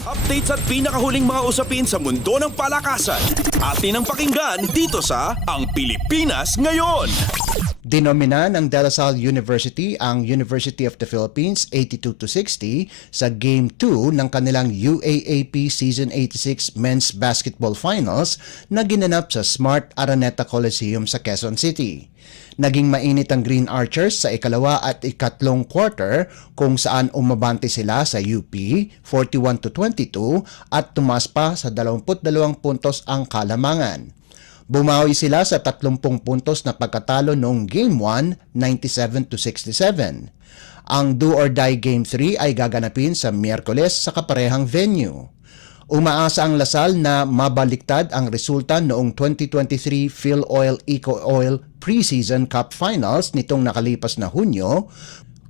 Updates at pinakahuling mga usapin sa mundo ng palakasan. Atin ang pakinggan dito sa Ang Pilipinas Ngayon. Dinomina ng De La Salle University ang University of the Philippines 82-60 sa Game 2 ng kanilang UAAP Season 86 Men's Basketball Finals na ginanap sa Smart Araneta Coliseum sa Quezon City. Naging mainit ang Green Archers sa ikalawa at ikatlong quarter kung saan umabante sila sa UP 41-22 at tumas pa sa 22 puntos ang kalamangan. Bumawi sila sa 30 puntos na pagkatalo noong Game 1, 97-67. Ang do-or-die Game 3 ay gaganapin sa Miyerkules sa kaparehang venue. Umaasa ang Lasal na mabaliktad ang resulta noong 2023 PhilOil Eco Oil Preseason Cup Finals nitong nakalipas na Hunyo,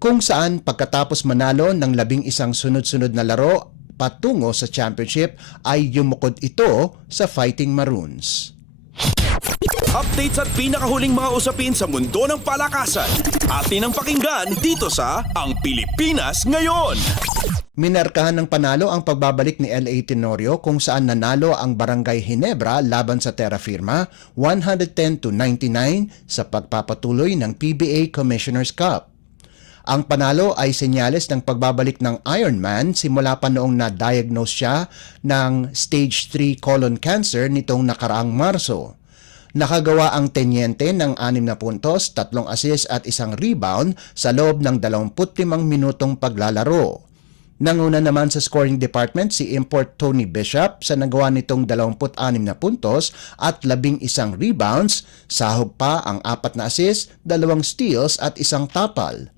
kung saan pagkatapos manalo ng 11 sunod-sunod na laro patungo sa championship ay yumukod ito sa Fighting Maroons. Updates at pinakahuling mga usapin sa mundo ng palakasan. Atin ang pakinggan dito sa Ang Pilipinas Ngayon. Minarkahan ng panalo ang pagbabalik ni L.A. Tenorio kung saan nanalo ang Barangay Ginebra laban sa Terra Firma 110-99 sa pagpapatuloy ng PBA Commissioner's Cup. Ang panalo ay senyales ng pagbabalik ng Ironman simula pa noong na-diagnose siya ng stage 3 colon cancer nitong nakaraang Marso. Nakagawa ang tenyente ng 6 na puntos, 3 assist at 1 rebound sa loob ng 25 minutong paglalaro. Nanguna naman sa scoring department si import Tony Bishop sa nagawa nitong 26 na puntos at 11 rebounds, sahog pa ang 4 na assist, 2 steals at 1 tapal.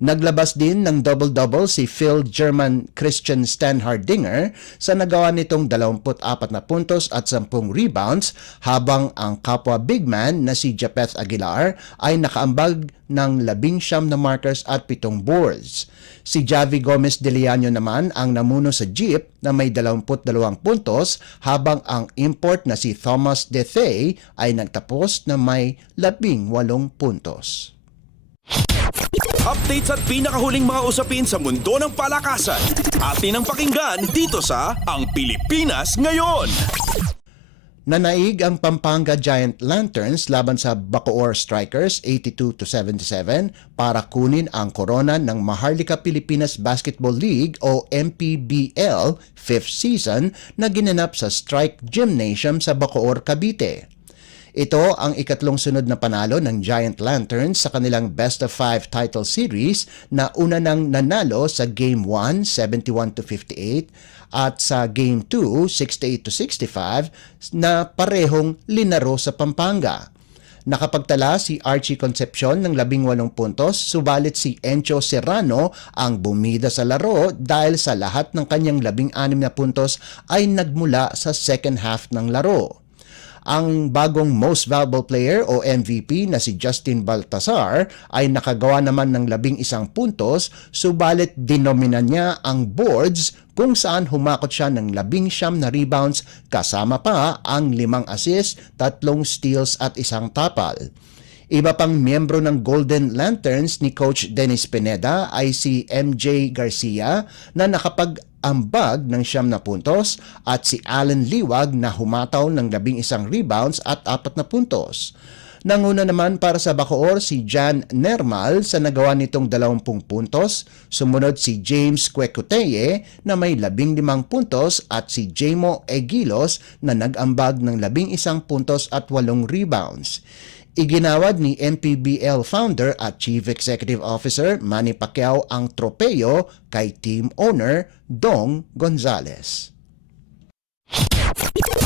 Naglabas din ng double-double si Phil German Christian Stanhardinger sa nagawa nitong 24 na puntos at 10 rebounds, habang ang kapwa big man na si Japeth Aguilar ay nakaambag ng 19 na markers at 7 boards. Si Javi Gomez de Leano naman ang namuno sa Jeep na may 22 puntos, habang ang import na si Thomas Dethay ay nagtapos na may 18 puntos. Updates at pinakahuling mga usapin sa mundo ng palakasan. Atin ang pakinggan dito sa Ang Pilipinas Ngayon. Nanaig ang Pampanga Giant Lanterns laban sa Bacoor Strikers 82-77 para kunin ang korona ng Maharlika Pilipinas Basketball League o MPBL 5th season na ginanap sa Strike Gymnasium sa Bacoor, Cavite. Ito ang ikatlong sunod na panalo ng Giant Lanterns sa kanilang Best of 5 title series na una nang nanalo sa Game 1, 71-58 at sa Game 2, 68-65 na parehong linaro sa Pampanga. Nakapagtala si Archie Concepcion ng 18 puntos, subalit si Encho Serrano ang bumida sa laro dahil sa lahat ng kanyang 16 na puntos ay nagmula sa second half ng laro. Ang bagong Most Valuable Player o MVP na si Justin Baltasar ay nakagawa naman ng 11 puntos, subalit dinomina niya ang boards kung saan humakot siya ng 19 na rebounds kasama pa ang 5 assists, 3 steals at 1 tapal. Iba pang miyembro ng Golden Lanterns ni Coach Dennis Pineda ay si MJ Garcia na nakapag-ambag ng 9 na puntos at si Allen Liwag na humataw ng 11 rebounds at 4 na puntos. Nanguna naman para sa Bacoor si Jan Nermal sa nagawa nitong 20 puntos, sumunod si James Quecoteye na may 15 puntos at si Jamo Egilos na nag-ambag ng 11 puntos at 8 rebounds. Iginawad ni MPBL founder at Chief Executive Officer Manny Pacquiao ang tropeyo kay team owner Dong Gonzales.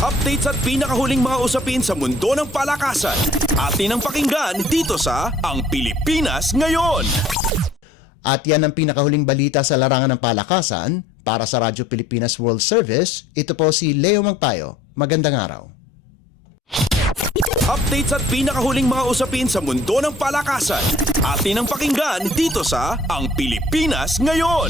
Updates at pinakahuling mga usapin sa mundo ng palakasan. Atin ang pakinggan dito sa Ang Pilipinas Ngayon. At yan ang pinakahuling balita sa larangan ng palakasan. Para sa Radyo Pilipinas World Service, ito po si Leo Magpayo. Magandang araw. Updates at pinakahuling mga usapin sa mundo ng palakasan. Atin ang pakinggan dito sa Ang Pilipinas Ngayon.